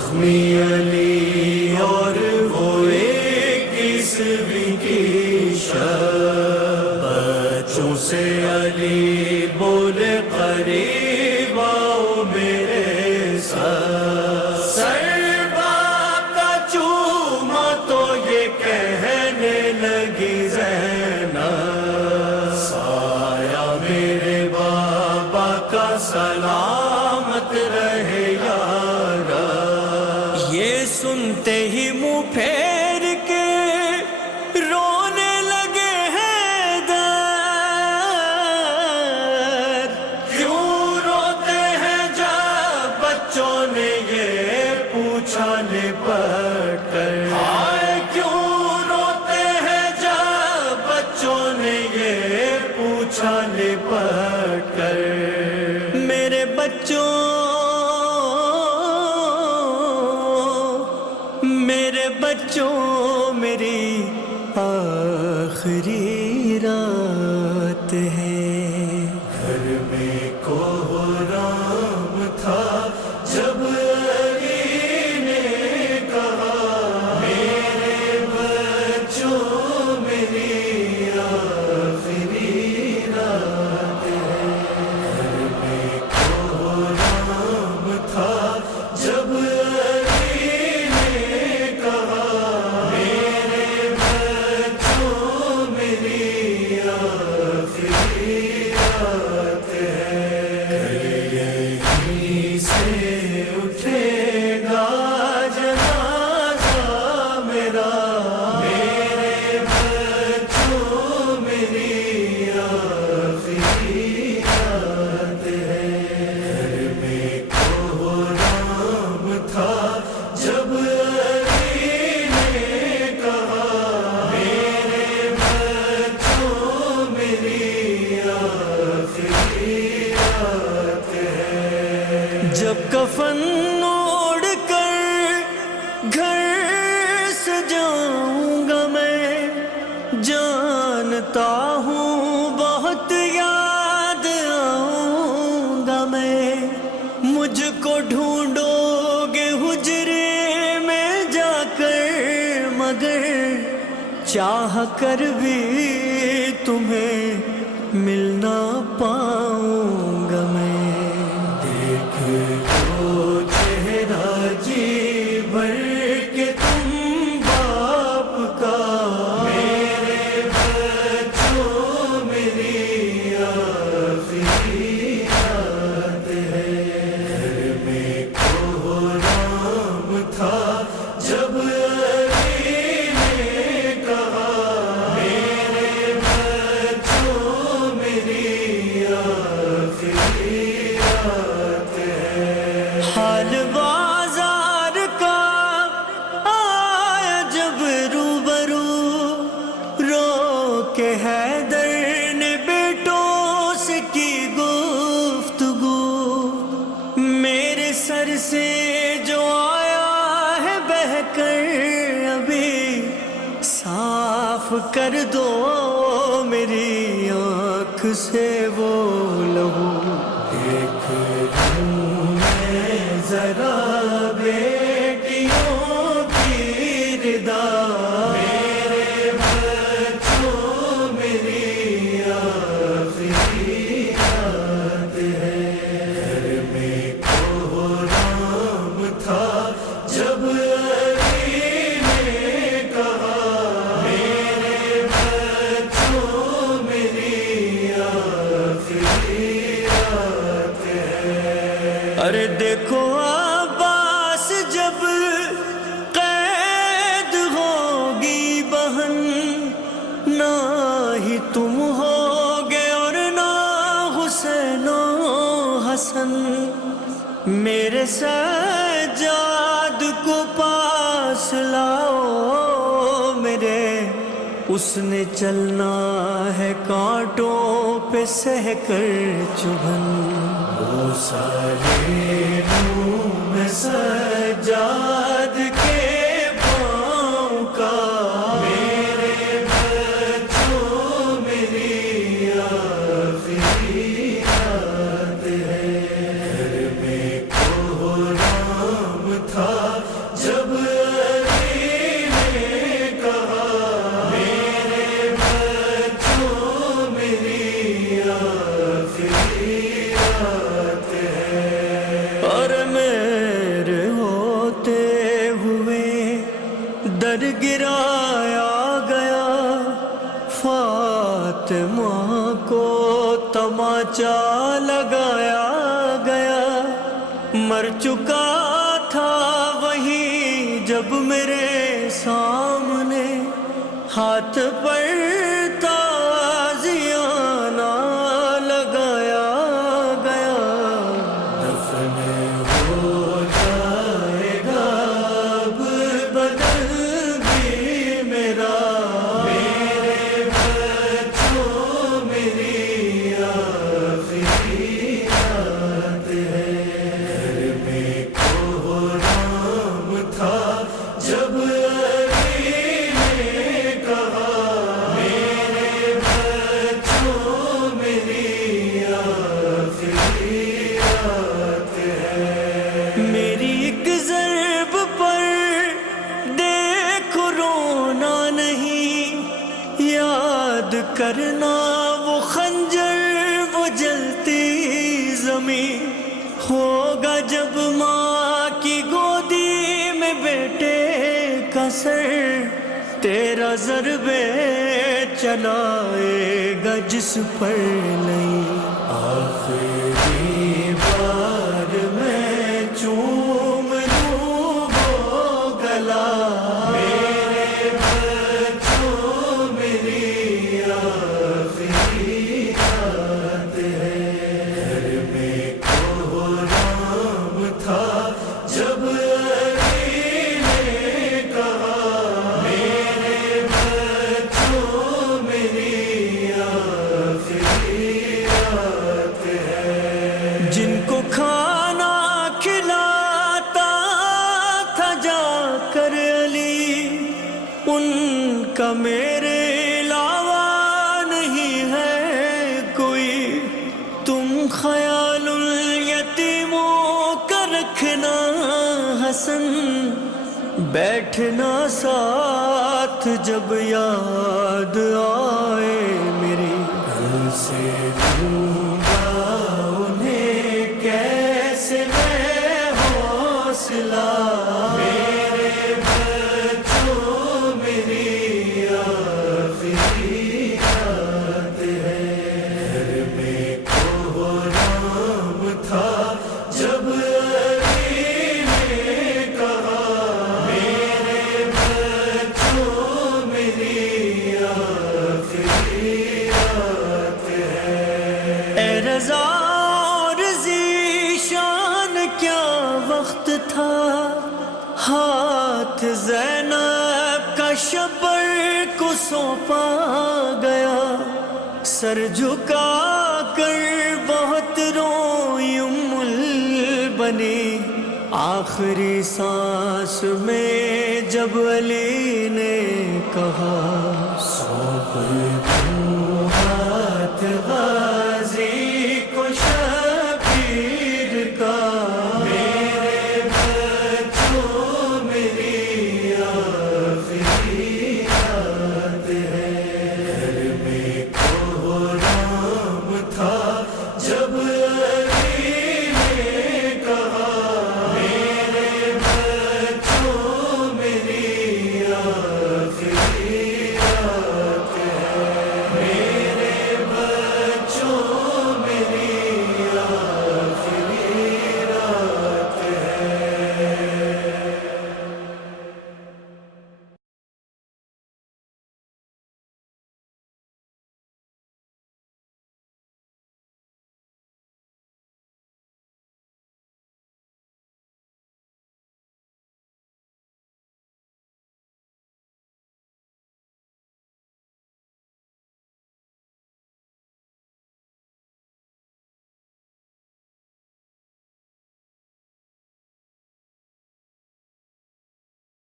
زخمی علی اور وہ ایک عیسوی کی شب، بچوں سے علی بولے قریب آؤ میرے ساتھ، سر باپ کا چوما تو یہ کہنے لگی زینب، سایہ میرے بابا کا سلامت رہے یارا۔ یہ سنتے ہی منہ پھیر کے رونے لگے حیدر، کیوں روتے ہیں جب بچوں نے یہ پوچھا لپٹ کر، ہائے کیوں روتے ہیں جب بچوں نے یہ پوچھا لپٹ کر، میرے بچوں میرے بچوں میری آخری رات ہے۔ گھر میں کوہرام تھا جب علی نے کہا میرے بچوں میری آخری رات ہے۔ گھر میں کوہرام تھا جب جب کفن اوڑھ کر گھر سے جاؤں گا میں، جانتا ہوں بہت یاد آؤں گا میں، مجھ کو ڈھونڈو گے حجرے میں جا کر، مگر چاہ کر بھی تمہیں مل نہ پاؤں گا میں۔ تو چہرہ جی بھر کے تم باپ کا، میرے بچوں میری آخری رات ہے۔ گھر میں کوہرام تھا جب علی نے کہا میرے بچوں میری آخری رات ہے۔ حال بازار کا آیا جب روبرو، رو کے حیدر نے بیٹوں سے کی گفتگو، میرے سر سے جو آیا ہے بہہ کر ابھی، صاف کر دو میری آنکھ سے وہ لہو، دیکھ لوں میں ذرا بیٹیوں کی ردا، میرے بچوں میری آخری رات ہے۔ گھر میں کوہرام تھا جب علی نے کہا میرے بچوں میری آخری رات ہے۔ ارے دیکھو عباس جب قید ہوگی بہن، نہ ہی تم ہوگے اور نہ حسین و حسن، میرے سجاد کو پاس لاؤ میرے، اس نے چلنا ہے کانٹوں پہ سہ کر چبھن، وہ سارے منہ میں سجاد کے پاؤں کا، میرے بچوں میری آخری رات ہے۔ گھر میں کوہرام تھا گرایا گیا، فاطمہ کو تماچا لگایا گیا، مر چکا تھا وہی جب میرے سامنے، ہاتھ پر تازیانہ لگایا گیا، دفن ہو جائے گا اب بدن بھی میرا، میرے بچوں میری آخری رات ہے، گھر میں کوہرام تھا جب علی نے کہا، میرے بچوں میری آخری رات ہے، میری ایک ضرب پر دیکھو رونا نہیں، یاد کرنا وہ خنجر وہ جلتی زمین، ہوگا جب ماں کی گودی میں بیٹے کا سر، تیرا ضربے چلائے گا جس پر نہیں، آخری بار میں چوم لوں وہ گلا، میرے بچوں میری آخری رات ہے، گھر میں کوہرام تھا جب علی نے کہا، میرے بچوں میری آخری رات ہے، جن کو کھانا کھلاتا تھا جا کر علی، ان کا میرے علاوہ نہیں ہے کوئی، تم خیال الیتیموں کا رکھنا حسن، بیٹھنا ساتھ جب یاد آئے میری، گھر سے دوں گا انہیں کیسے میں حوصلہ، میرے بچوں میری آخری رات ہے، گھر میں کوہرام تھا جب علی نے کہا، میرے بچوں میری آخری رات ہے، اے رضا اور ذیشان کیا وقت تھا، ہاتھ زینب کا شبر کو سونپا گیا، سر جھکا کر بہت روئی ام البنی، آخری سانس میں جب علی نے کہا، سونپ دوں ہاتھ